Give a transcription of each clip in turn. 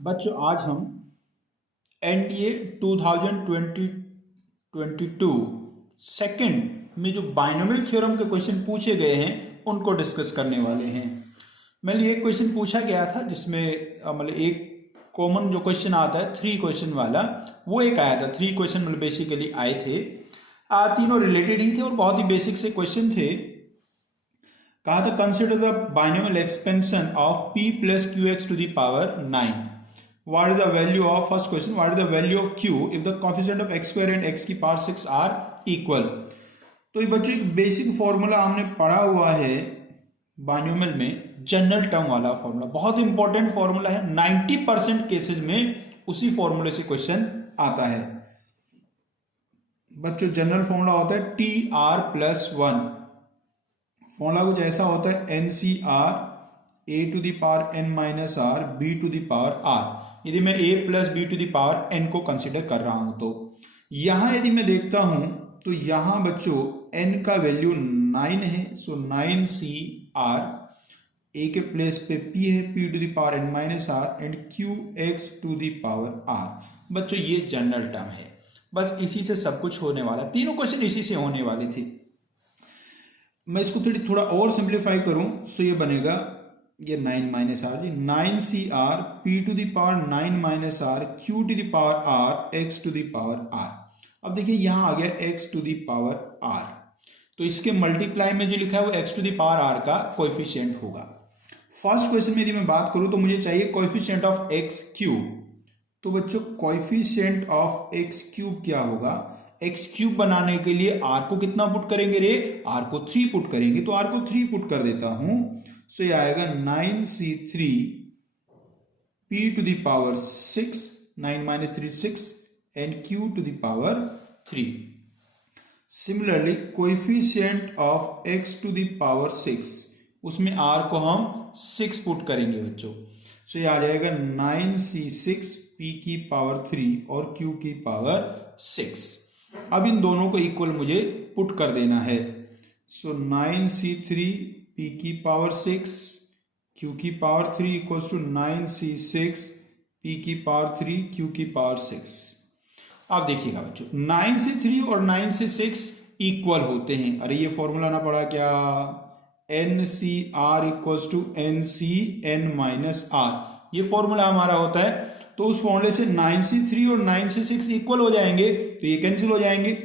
बच्चों आज हम एनडीए 2022 सेकंड में जो बाइनोमियल थ्योरम के क्वेश्चन पूछे गए हैं उनको डिस्कस करने वाले हैं। मैंने एक क्वेश्चन पूछा गया था जिसमें मतलब एक कॉमन जो क्वेश्चन आता है 3 क्वेश्चन वाला, वो एक आया था। 3 क्वेश्चन मतलब बेसिकली आए थे, तीनों रिलेटेड ही थे और बहुत ही बेसिक से क्वेश्चन थे। कहा था consider the binomial expansion of p plus q x to the power 9। What is the value of first question? What is the value of q if the coefficient of x square and x की power 6 are equal? तो ये बच्चों एक basic formula हमने पढ़ा हुआ है binomial में, जनरल टर्म वाला फॉर्मूला, बहुत इंपॉर्टेंट फॉर्मूला है। 90% केसेज में उसी फॉर्मूले से क्वेश्चन आता है बच्चों। जनरल फॉर्मूला होता है टी आर प्लस 1। फॉर्मूला कुछ ऐसा होता है n C r a to the power n minus r b to the power r. यदि मैं a plus b to the power n को कंसिडर कर रहा हूं तो यहां यदि मैं देखता हूं तो यहां बच्चों n का वैल्यू 9 है। सो 9CR a के प्लेस पे p है, p to the power n minus r and qx to the power r। बच्चों ये जनरल टर्म है, बस इसी से सब कुछ होने वाला, तीनों क्वेश्चन इसी से होने वाले थे। मैं इसको थोड़ा और सिंप्लीफाई करूं तो ये बनेगा, ये 9 माइनस आर जी, 9CR p to the power 9 minus r q to the power r x to the power r। अब देखिए यहां आ गया x to the power r, तो इसके मल्टीप्लाई में जो लिखा है वो x to the power r का कोएफिशिएंट होगा। फर्स्ट क्वेश्चन में यदि मैं बात करूं तो मुझे चाहिए कोएफिशिएंट ऑफ x क्यूब। तो बच्चों कोएफिशिएंट ऑफ x क्यूब क्या होगा? x क्यूब बनाने के लिए r को कितना पुट करेंगे रे? r को 3 पुट करेंगे, तो r को 3 पुट कर देता हूं। सो ये आएगा 9C3 p to the power 6, 9 minus 3 6 and q to the power 3। Similarly coefficient of x to the power 6, उसमें r को हम 6 पुट करेंगे बच्चों। सो ये आ जाएगा 9C6 p की पावर 3 और q की पावर 6। अब इन दोनों को इक्वल मुझे पुट कर देना है। सो 9C3 p की पावर 6 q की power 3 equals to 9C6 p की पावर 3 q की पावर 6। अब देखिएगा बच्चों 9C3 और 9C6 इक्वल होते हैं। अरे ये फॉर्मूला ना पड़ा क्या? NCR equals to NCN minus R, ये फॉर्मूला हमारा होता है। तो उस फॉर्मूले से 9C3 और 9C6 इक्वल हो जाएंगे, तो ये कैंसिल हो जाएंगे।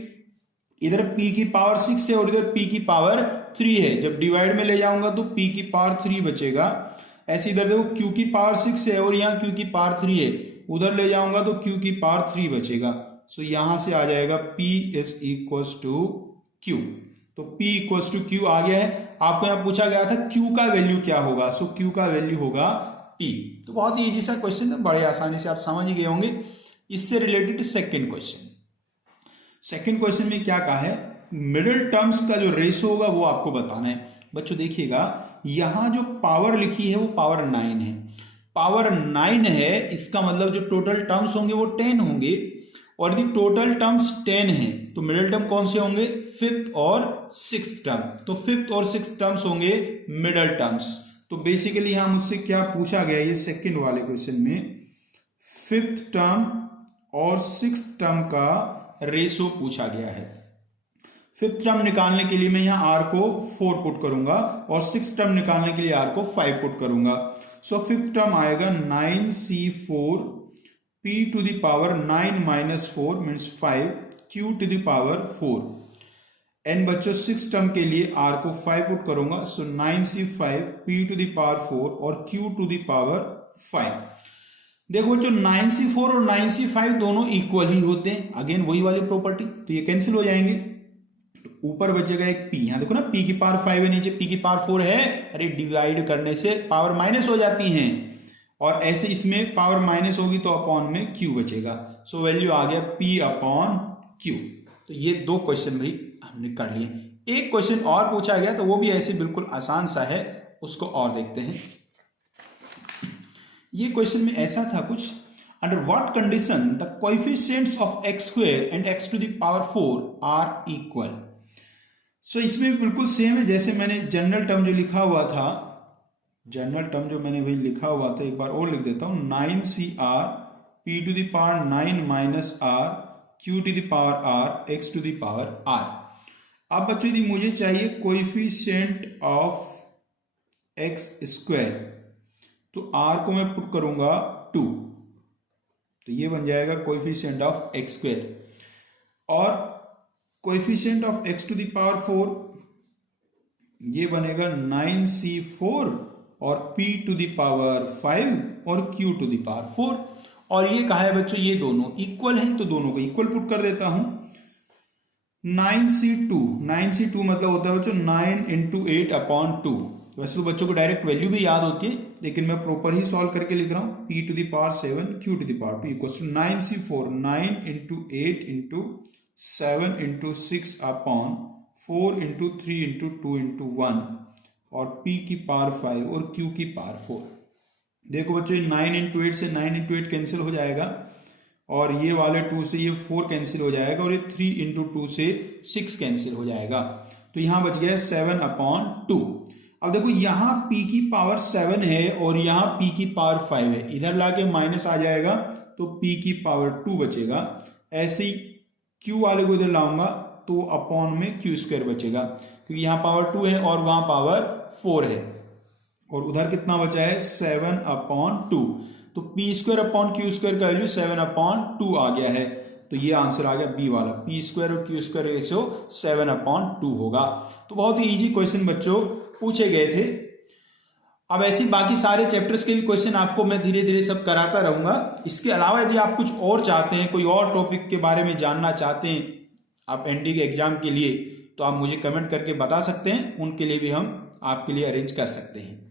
इधर p की पावर 6 है और इधर p की पावर 3 है, जब डिवाइड में ले जाऊंगा तो p की पावर 3 बचेगा। ऐसे इधर देखो q की पावर 6 है और यहाँ q की पावर 3 है, उधर ले जाऊंगा तो q की पावर 3 बचेगा। सो यहां से आ जाएगा p is equals to q। तो p इक्वल्स टू q आ गया है। आपको यहां पूछा गया था q का वैल्यू क्या होगा? सो q का वैल्यू होगा p। तो बहुत ही इजी सा क्वेश्चन है, बड़े आसानी से आप समझ गए होंगे। इससे related second question, second question में क्या कहा है? मिडिल टर्म्स का जो रेशो होगा वो आपको बताना है। बच्चों देखिएगा यहां जो पावर लिखी है वो पावर 9 है। पावर 9 है, इसका मतलब जो टोटल टर्म्स होंगे वो 10 होंगे, और यदि टोटल टर्म्स 10 है तो मिडिल टर्म कौन से होंगे? 5th और 6th टर्म। तो 5th और 6th टर्म्स होंगे मिडिल टर्म्स। तो बेसिकली यहां मुझसे क्या पूछा गया ये सेकेंड वाले क्वेश्चन में, 5th टर्म और 6th टर्म का रेशो पूछा गया है। 5th टर्म निकालने के लिए मैं यहां r को 4 पुट करूंगा और 6th टर्म निकालने के लिए r को 5 पुट करूंगा। सो 5th टर्म आएगा 9C4 p to the power 9 minus 4 means 5 q to the power 4। And बच्चों 6th टर्म के लिए r को 5 पुट करूंगा। So 9C5 p to the power 4 और q टू द पावर 5। देखो जो 9C4 और 9C5 दोनों इक्वल ही होते हैं, अगेन वही वाली प्रॉपर्टी, तो ये कैंसिल हो जाएंगे। तो ऊपर बचेगा एक p, यहां देखो ना p की पावर 5 है, नीचे p की पावर 4 है। अरे डिवाइड करने से पावर माइनस हो जाती हैं, और ऐसे इसमें पावर माइनस होगी तो अपॉन में q बचेगा। सो वैल्यू आ गया p अपॉन q। तो ये 2 क्वेश्चन भी हमने कर लिए। एक क्वेश्चन और पूछा गया तो वो भी ऐसे बिल्कुल आसान सा है, उसको और देखते हैं। ये क्वेश्चन में ऐसा था कुछ, under what condition the coefficients of x square and x to the power 4 are equal. So इसमें बिल्कुल सेम है जैसे मैंने जनरल टर्म जो लिखा हुआ था जनरल टर्म जो मैंने भाई लिखा हुआ था एक बार और लिख देता हूं, 9CR P to the power 9 minus R Q to the power R X to the power R। अब बच्चों यदि मुझे चाहिए कोएफिशिएंट ऑफ एक्स स्क्वायर, तो R को मैं पुट करूंगा 2, तो ये बन जाएगा कोएफिशिएंट ऑफ एक्स स्क्वायर, और coefficient of x to the power 4 ये बनेगा 9C4 और P टू द पावर 5 और Q टू द पावर 4। और ये कहा है बच्चों ये दोनों इक्वल हैं, तो दोनों को इक्वल पुट कर देता हूं। 9C2 मतलब होता है बच्चों 9 इंटू 8 अपॉन 2। वैसे तो बच्चों को डायरेक्ट वैल्यू भी याद होती है, लेकिन मैं प्रॉपर ही सॉल्व करके लिख रहा हूं। P to the power 7 Q to the power 2 equal to 9C4 9 into 8 into 7 into 6 upon 4 into 3 into 2 into 1 और P की पावर 5 और Q की पावर 4। देखो बच्चों 9 इंटू 8 से 9 इंटू 8 कैंसिल हो जाएगा, और ये वाले 2 से ये 4 कैंसिल हो जाएगा, और ये 3 इंटू 2 से 6 कैंसिल हो जाएगा। तो यहां बच गया 7 अपॉन 2। अब देखो यहां P की पावर 7 है और यहां P की पावर 5 है, इधर लाके माइनस आ जाएगा तो P की पावर 2 बचेगा। ऐसे ही Q वाले को इधर लाऊंगा तो अपॉन में Q स्क्वायर बचेगा, क्योंकि यहां पावर 2 है और वहां पावर 4 है, और उधर कितना बचा है 7 अपॉन 2। तो P square upon Q square का वैल्यू 7 अपॉन 2 आ गया है, तो ये आंसर आ गया बी वाला। P स्क्वायर और Q स्क्वायर रेशियो 7 अपॉन 2 होगा। तो बहुत ही इजी क्वेश्चन बच्चों पूछे गए थे। अब ऐसे बाकी सारे चैप्टर्स के भी क्वेश्चन आपको मैं धीरे धीरे सब कराता रहूंगा। इसके अलावा यदि आप कुछ और चाहते हैं, कोई और टॉपिक के बारे में जानना चाहते हैं आप एनडी के एग्जाम के लिए, तो आप मुझे कमेंट करके बता सकते हैं, उनके लिए भी हम आपके लिए अरेंज कर सकते हैं।